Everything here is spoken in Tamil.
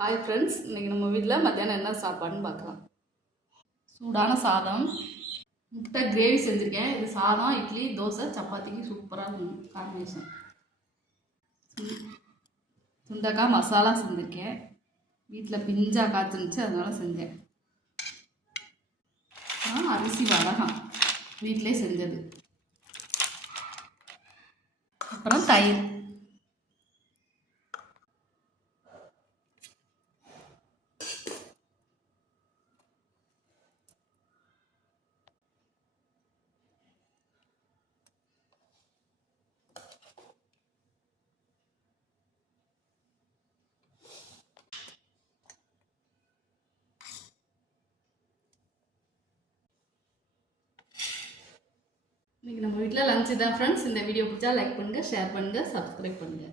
ஹாய் ஃப்ரெண்ட்ஸ், இன்றைக்கி நம்ம வீட்டில் மத்தியானம் என்ன சாப்பாடுன்னு பார்க்கலாம். சூடான சாதம், முட்டை கிரேவி செஞ்சுருக்கேன். இது சாதம், இட்லி, தோசை, சப்பாத்திக்கு சூப்பராக இருக்கும் காம்பினேஷன். சுண்டக்காய் மசாலா செஞ்சுருக்கேன். வீட்டில் பிஞ்சா காய்ச்சிருந்துச்சு, அதனால் செஞ்சேன். அரிசி வடகம் வீட்டிலே செஞ்சது. அப்புறம் தயிர். இன்றைக்கி நம்ம வீட்டில் லஞ்ச் தான் ஃப்ரெண்ட்ஸ். இந்த வீடியோ பிடிச்சா லைக் பண்ணுங்கள், ஷேர் பண்ணுங்கள், சப்ஸ்கிரைப் பண்ணுங்கள்.